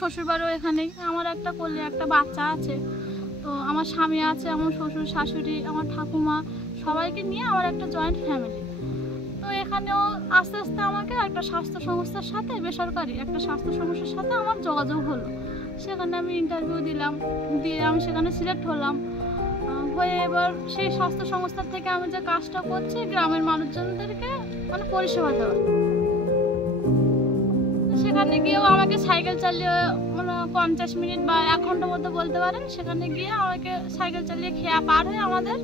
শ্বশুরবাড়িও এখানেই। আমার একটা কোলে একটা বাচ্চা আছে, তো আমার স্বামী আছে, আমার শ্বশুর শাশুড়ি, আমার ঠাকুমা, সবাইকে নিয়ে আমার একটা জয়েন্ট ফ্যামিলি। তো এখানেও আস্তে আস্তে আমাকে একটা স্বাস্থ্য সংস্থার সাথে, বেসরকারি একটা স্বাস্থ্য সংস্থার সাথে আমার যোগাযোগ হলো। সেখানে আমি ইন্টারভিউ দিলাম, দিয়ে আমি সেখানে সিলেক্ট হলাম। হয়ে এবার সেই স্বাস্থ্য সংস্থার থেকে আমি যে কাজটা করছি গ্রামের মানুষজনদেরকে মানে পরিষেবা দেওয়া। সেখানে গিয়েও আমাকে সাইকেল চালিয়ে মানে 50 মিনিট বা 1 ঘন্টার মধ্যে বলতে পারেন, সেখানে গিয়ে আমাকে সাইকেল চালিয়ে খেয়া পার হয়ে আমাদের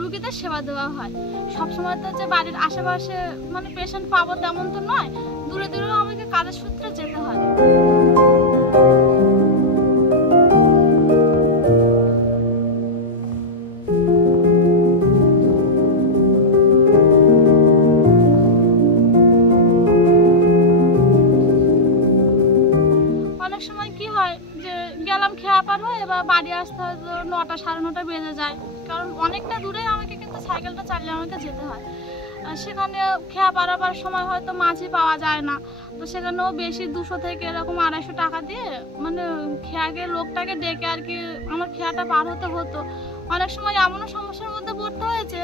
রুগীদের সেবা দেওয়া হয়। সবসময় তো যে বাড়ির আশেপাশে মানে পেশেন্ট পাবো তেমন তো নয়, দূরে দূরেও আমাকে কাজের সূত্রে যেতে হয়। অনেক সময় কি হয় যে গেলাম খেয়া পার হয়ে এবার বাড়ি আসতে হয়তো 9টা 9:30 বেজে যায়, কারণ অনেকটা দূরে আমাকে কিন্তু সাইকেলটা চালিয়ে আমাকে যেতে হয়। সেখানে খেয়া পারাবার সময় হয়তো মাছই পাওয়া যায় না, তো সেখানেও বেশি 200 থেকে এরকম 250 টাকা দিয়ে মানে খেয়াকে লোকটাকে ডেকে আর কি আমার খেয়াটা পার হতে হতো। অনেক সময় এমনও সমস্যার মধ্যে পড়তে হয়েছে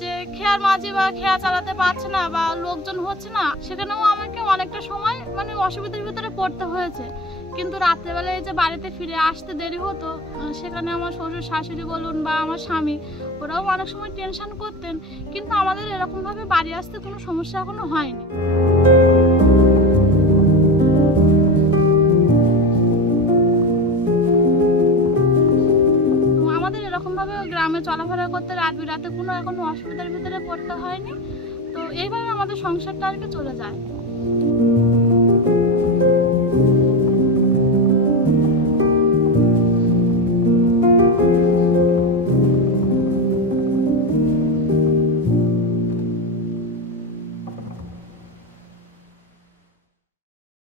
যে খেয়ার মাঝি বা খেয়া চালাতে পারছে না বা লোকজন হচ্ছে না, সেখানেও আমাকে অনেকটা সময় মানে অসুবিধার ভিতরে পড়তে হয়েছে। কিন্তু রাত্রেবেলায় যে বাড়িতে ফিরে আসতে দেরি হতো, সেখানে আমার শ্বশুর শাশুড়ি বলুন বা আমার স্বামী, ওরাও অনেক সময় টেনশন করতেন, কিন্তু আমাদের এরকমভাবে বাড়ি আসতে কোনো সমস্যা এখনো হয়নি। আমাদের এরকমভাবে গ্রামে চলাফেরা করতে রাত বিরাতে কোনো এখনো অসুবিধার ভিতরে পড়তে হয়নি। তো এইভাবে আমাদের সংসারটা আর কি চলে যায়।